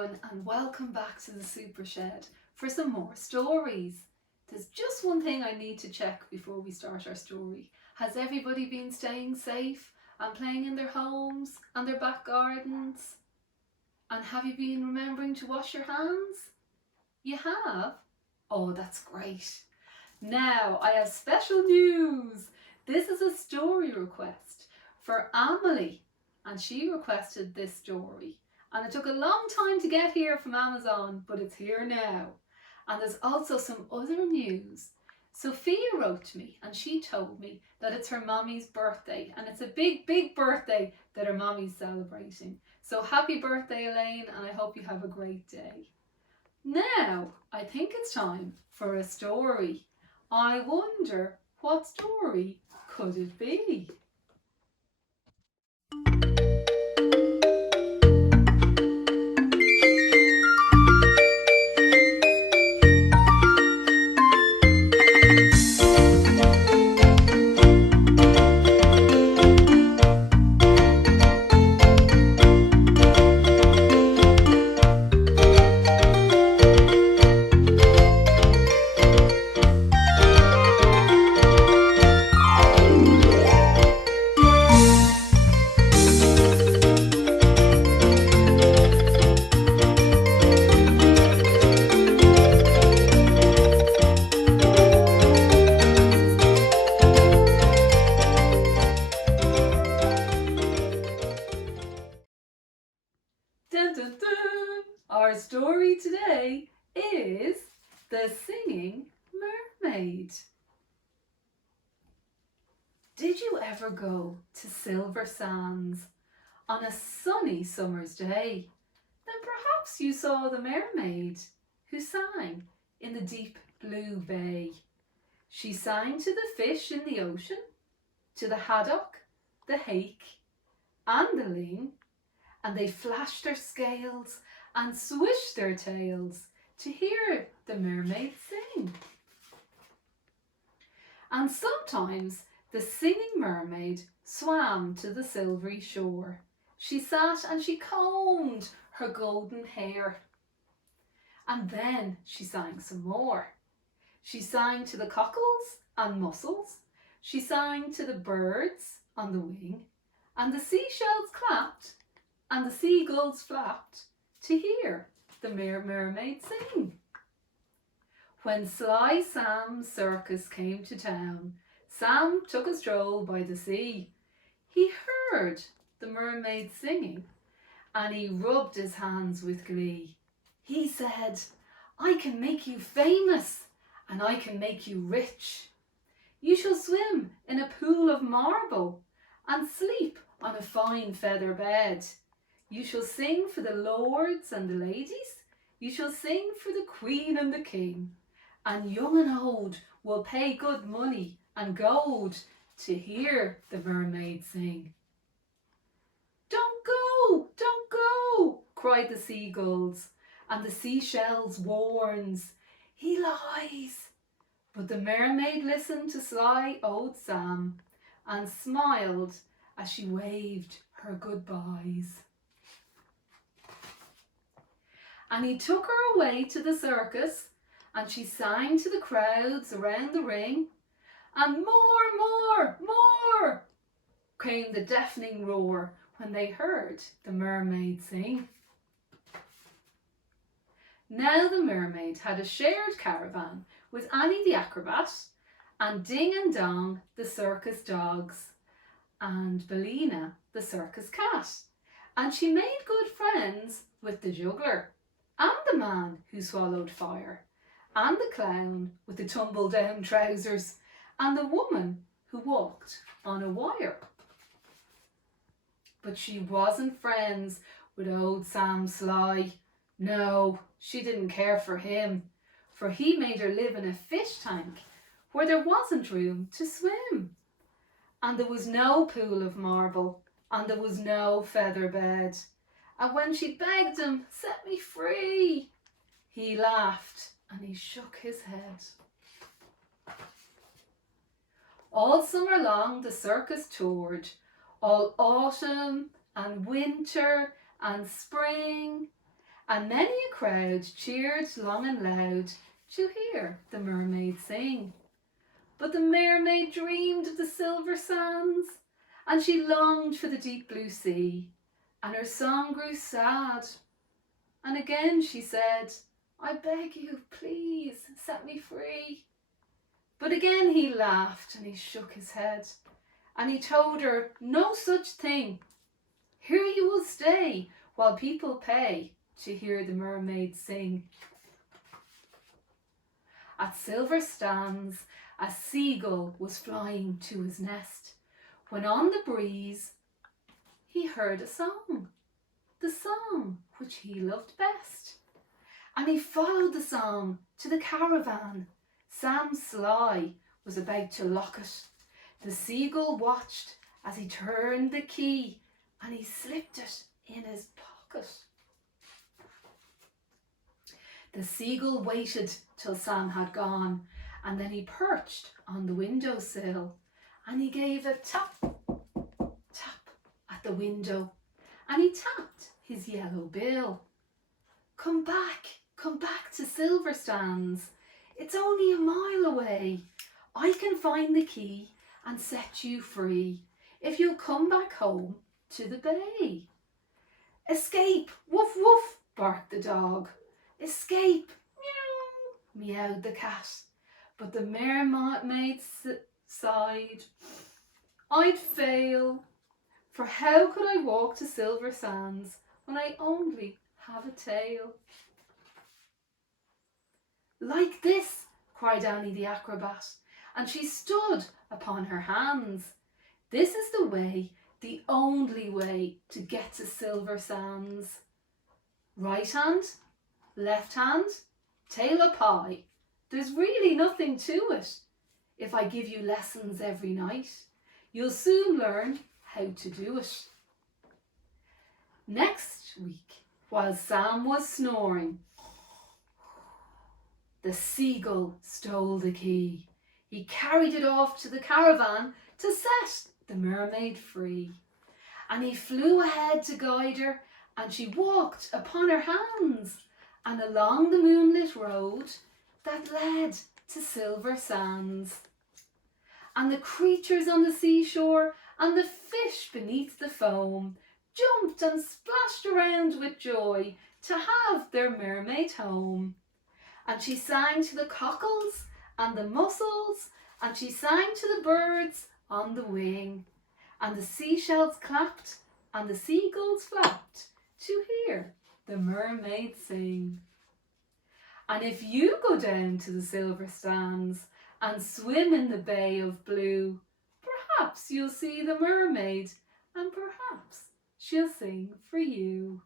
everyone, and welcome back to the Super Shed for some more stories. There's just one thing I need to check before we start our story. Has everybody been staying safe and playing in their homes and their back gardens? And have you been remembering to wash your hands? You have? Oh, that's great. Now I have special news. This is a story request for Amelie, and she requested this story. And it took a long time to get here from Amazon, but it's here now. And there's also some other news. Sophia wrote to me and she told me that it's her mommy's birthday, and it's a big, big birthday that her mommy's celebrating. So happy birthday, Elaine, and I hope you have a great day. Now, I think it's time for a story. I wonder, what story could it be? Dun, dun, dun. Our story today is The Singing Mermaid. Did you ever go to Silver Sands on a sunny summer's day? Then perhaps you saw the mermaid who sang in the deep blue bay. She sang to the fish in the ocean, to the haddock, the hake and the ling, and they flashed their scales and swished their tails to hear the mermaid sing. And sometimes the singing mermaid swam to the silvery shore. She sat and she combed her golden hair. And then she sang some more. She sang to the cockles and mussels. She sang to the birds on the wing, and the seashells clapped and the seagulls flapped to hear the mermaid sing. When Sly Sam's circus came to town, Sam took a stroll by the sea. He heard the mermaid singing and he rubbed his hands with glee. He said, "I can make you famous and I can make you rich. You shall swim in a pool of marble and sleep on a fine feather bed. You shall sing for the lords and the ladies. You shall sing for the queen and the king. And young and old will pay good money and gold to hear the mermaid sing." "Don't go," cried the seagulls, and the seashells warns, "He lies." But the mermaid listened to sly old Sam and smiled as she waved her goodbyes. And he took her away to the circus, and she sang to the crowds around the ring, and more came the deafening roar when they heard the mermaid sing. Now the mermaid had a shared caravan with Annie the acrobat and Ding and Dong the circus dogs and Bellina the circus cat, and she made good friends with the juggler and the man who swallowed fire, and the clown with the tumble-down trousers, and the woman who walked on a wire. But she wasn't friends with old Sam Sly. No, she didn't care for him, for he made her live in a fish tank where there wasn't room to swim. And there was no pool of marble, and there was no feather bed. And when she begged him, "Set me free," he laughed and he shook his head. All summer long the circus toured, all autumn and winter and spring, and many a crowd cheered long and loud to hear the mermaid sing. But the mermaid dreamed of the silver sands, and she longed for the deep blue sea, and her song grew sad. And again she said, "I beg you, please set me free." But again he laughed and he shook his head, and he told her no such thing. Here you will stay while people pay to hear the mermaid sing. At Silver Sands, a seagull was flying to his nest, when on the breeze he heard a song, the song which he loved best. And he followed the song to the caravan. Sam Sly was about to lock it. The seagull watched as he turned the key, and he slipped it in his pocket. The seagull waited till Sam had gone, and then he perched on the windowsill, and he gave a tap, tap at the window, and he tapped his yellow bill. Come back to Silver Sands. It's only a mile away. I can find the key and set you free if you'll come back home to the bay." "Escape, woof woof," barked the dog. "Escape, meow," meowed the cat. But the mermaid sighed. "I'd fail, for how could I walk to Silver Sands when I only have a tail?" "Like this," cried Annie the acrobat, and she stood upon her hands. "This is the way, the only way to get to Silver Sands. Right hand, left hand, tail up high. There's really nothing to it. If I give you lessons every night, you'll soon learn how to do it." Next week, while Sam was snoring, the seagull stole the key. He carried it off to the caravan to set the mermaid free. And he flew ahead to guide her, and she walked upon her hands, and along the moonlit road that led to Silver Sands. And the creatures on the seashore and the fish beneath the foam jumped and splashed around with joy to have their mermaid home. And she sang to the cockles and the mussels, and she sang to the birds on the wing, and the seashells clapped and the seagulls flapped to hear the mermaid sing. And if you go down to the Silver Sands and swim in the Bay of Blue, perhaps you'll see the mermaid, and perhaps she'll sing for you.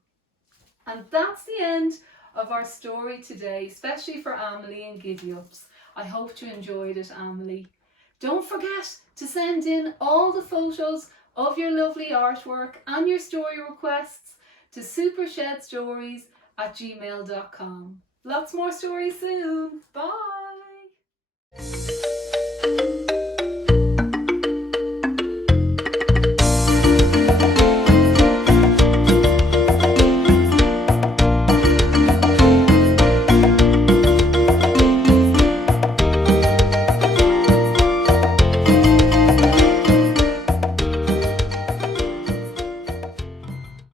And that's the end of our story today, especially for Amelie and Giddy-ups. I hope you enjoyed it, Amelie. Don't forget to send in all the photos of your lovely artwork and your story requests to supershedstories@gmail.com. Lots more stories soon. Bye.